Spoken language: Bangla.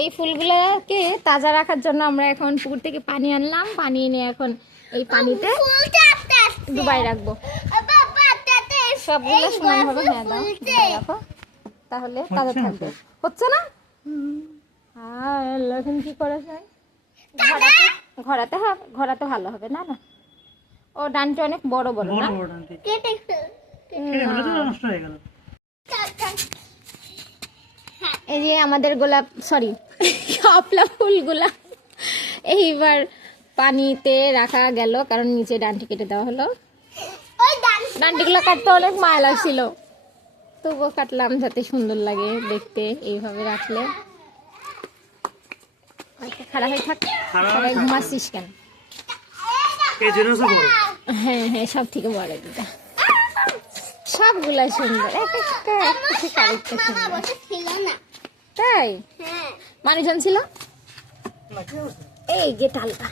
এই ফুলগুলোকে তাজা রাখার জন্য আমরা এখন পুকুর থেকে পানি আনলাম, পানি এনে এখন এই পানিতে ডুবাই রাখবো। সবগুলো সমান ভাবে হ্যাঁ দাও ডুবাই রাখো, তাহলে তাজা থাকবে। হচ্ছে না? আর এখন কি করা যায়? ঘোরাতে হবে, ঘোরাতে ভালো হবে। না না, ও ডানটি অনেক বড় বড় না, এই যে আমাদের গোলাপ সরি শাপলা ফুলগুলা এইবার পানিতে রাখা গেল, কারণ নিচে ডান্টি কেটে দেওয়া হলো। ডান্টিগুলো কাটতে অনেক মায়া লাগছিল, তবুও কাটলাম যাতে সুন্দর লাগে দেখতে। এইভাবে রাখলে খারাপ হয়ে থাক। সবাই ঘুমাচ্ছিস কেন? হ্যাঁ হ্যাঁ, সব থেকে বড় দুটা, সবগুলা সুন্দর, তাই মানুষজন ছিল। এই যে টালটা